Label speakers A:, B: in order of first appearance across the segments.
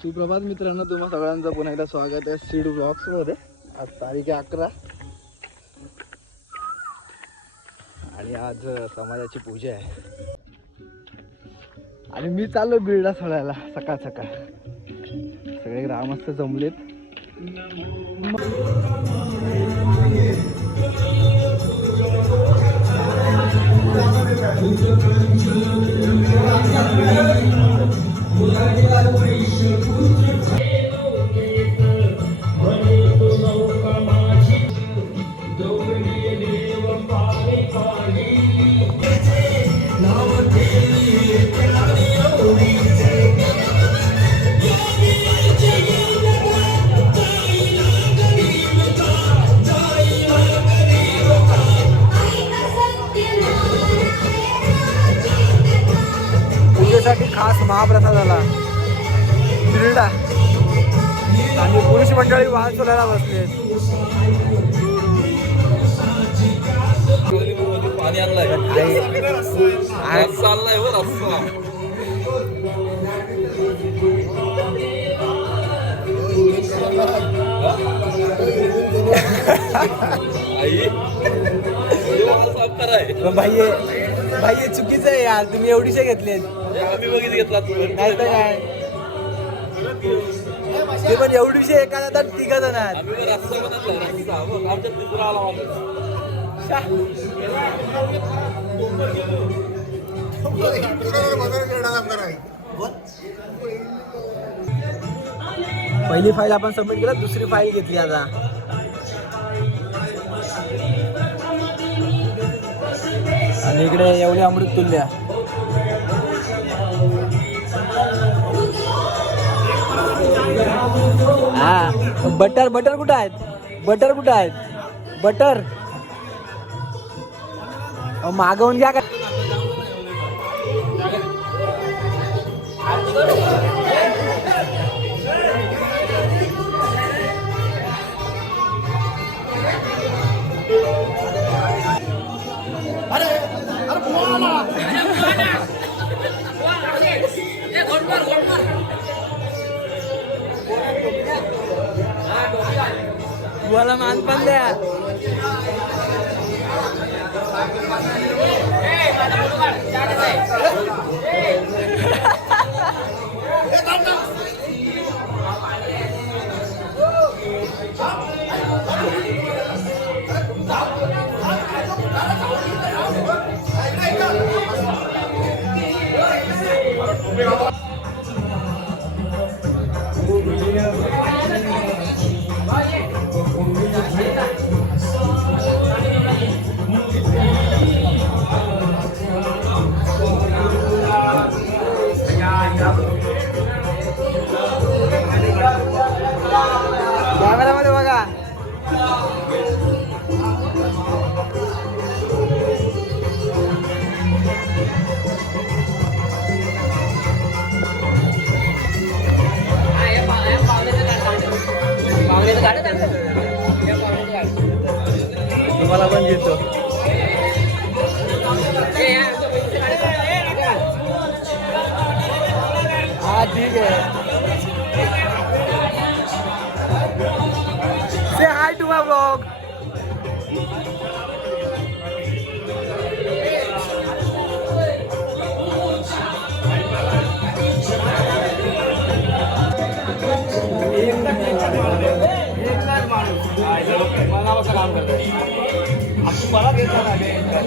A: सुप्रभात मित्रांनो तुम्हा सगळ्यांचं पुन्हा एकदा स्वागत आहे सीड ब्लॉग्समध्ये. आज तारीख आहे अकरा. आणि आज समाजाची पूजा आहे. आणि मी चाललो बिर्डा सोडायला सकाळ सकाळ. सगळे ग्रामस्थ जमलेत. Thank you. महाप्रसाद आला बिर्डा. आणि पुरुष मंडळी वाहन सोडायला बसले
B: पाणी आणलंय
A: भाई भाई चुकीचं आहे यार. तुम्ही एवढीशे
B: घेतला तू
A: काय तर काय? ते पण एवढीशे एका तर तिघ
B: माणूस
A: पहिली फाईल आपण सबमिट केला दुसरी फाईल घेतली आता. आणि इकडे एवढी अमृत तुल्ल्या हा. बटर बटर कुठं आहेत? बटर कुठं आहेत? बटर. मागवून घ्या का? तुम्हाला मान पण द्या vlog. मला कसं काम करतो मला देतात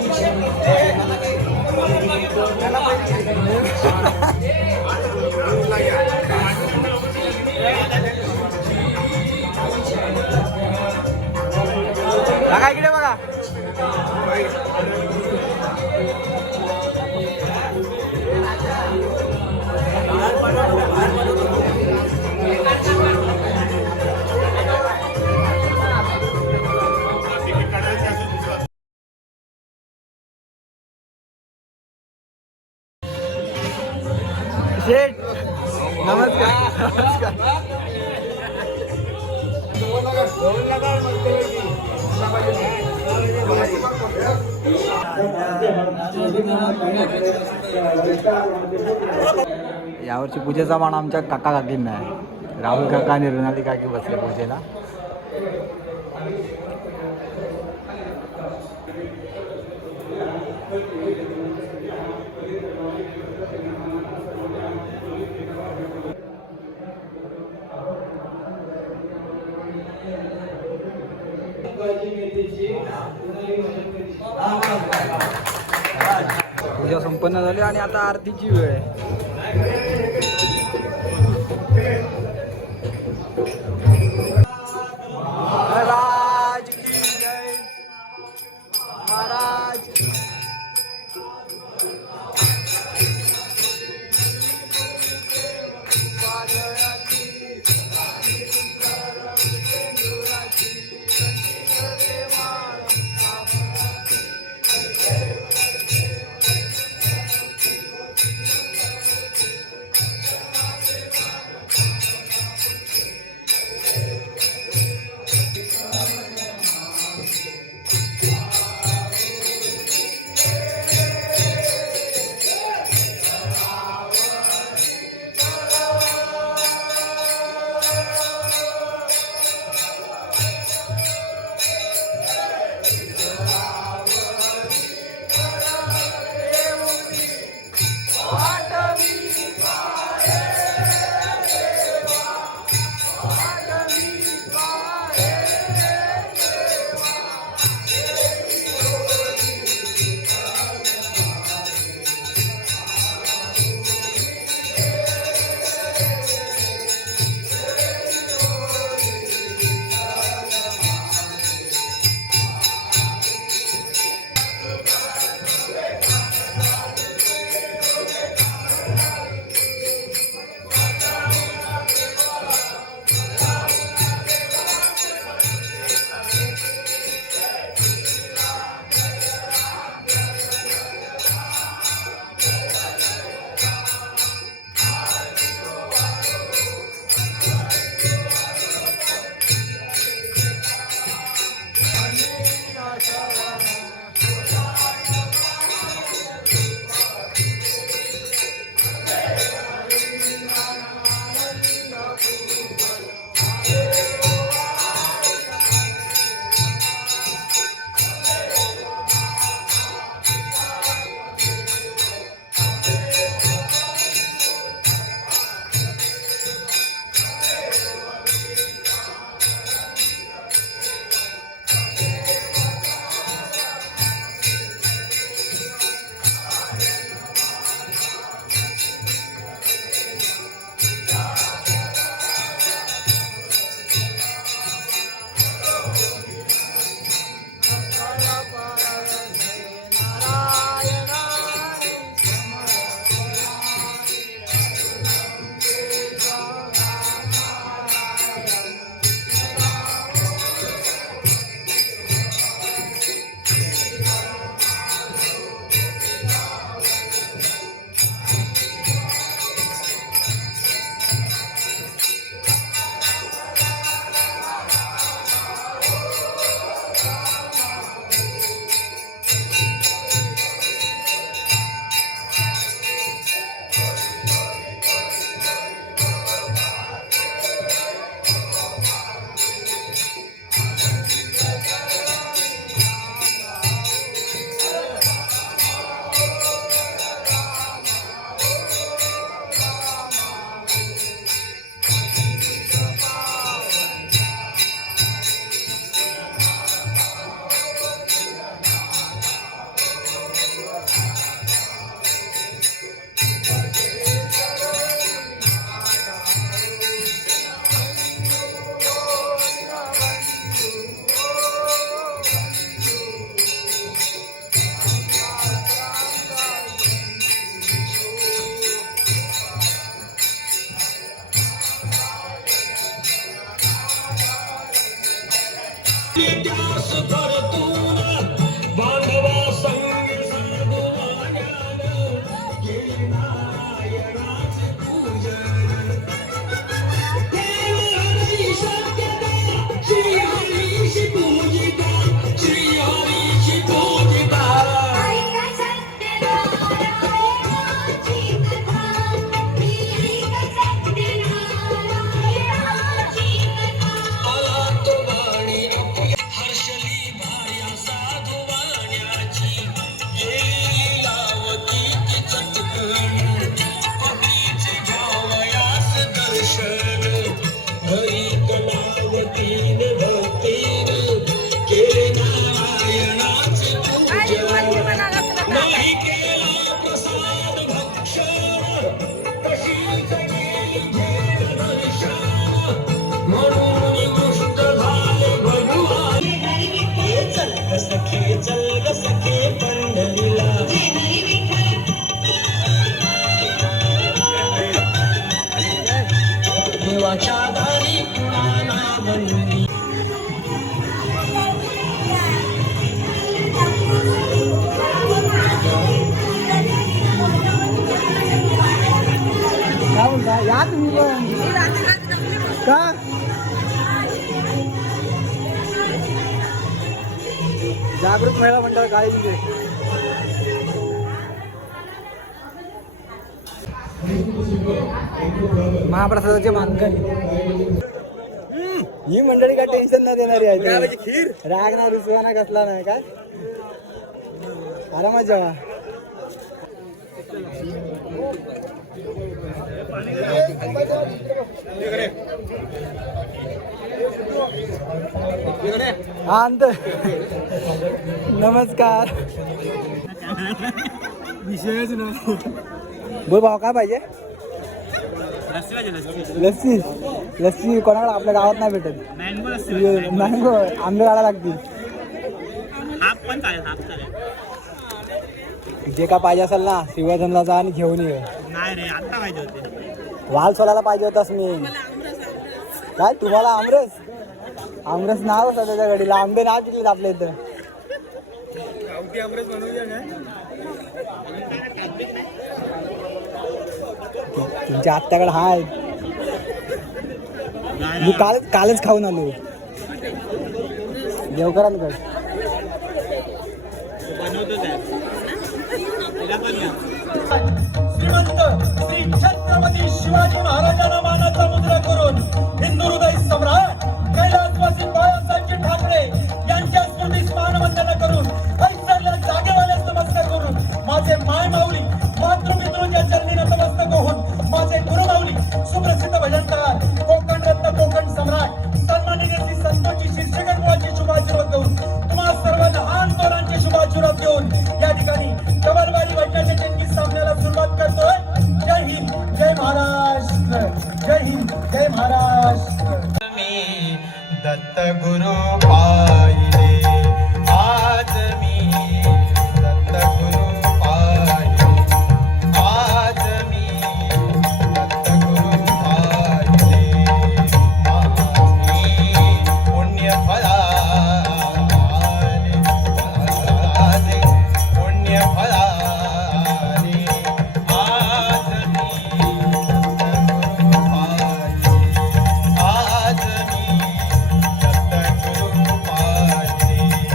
A: शेठ नमस्कार. नमस्कार यावर्षी पूजेचा मान आमच्या काका काकींना आहे. राहुल काका आणि रुणाली काकी बसले पूजेला. पूजा झाली आणि आता आरतीची वेळ आहे. जागृत महिला मंडळ काळी महाप्रसादाचे मानकरी. ही मंडळी काय टेन्शन नाही देणारी आहे खीर? राग ना रुसवाना कसला नाही काय? आरामात जेवा. हा अंत नमस्कार. विषयच नाही. बोल भाऊ काय पाहिजे? लस्सी लस्सी कोणाकडे? आपल्या गावात नाही भेटत. मँगो आंबे काढा लागतील. जे काय पाहिजे असेल ना शिवाजनला जा आणि घेऊन ये.
C: नाही रे आता पाहिजे होते.
A: वाल सोलायला पाहिजे होतास मी. काय तुम्हाला आमरस? आमरस नाव होता त्याच्या गाडीला आंबे नाव पिकलेत आपल्या इथं. तुमच्या आत्याकडे हाय. मी कालच कालच खाऊन आलो. देवकरांकडे.
C: तुला पण घ्या
D: श्रीमंत श्री छत्रपती शिवाजी महाराजांना मानाचा मुद्रा करून हिंदू हृदय सम्राट कैलासवासी बाळासाहेबजी ठाकरे यांच्या स्मृती स्मरण वंदना करून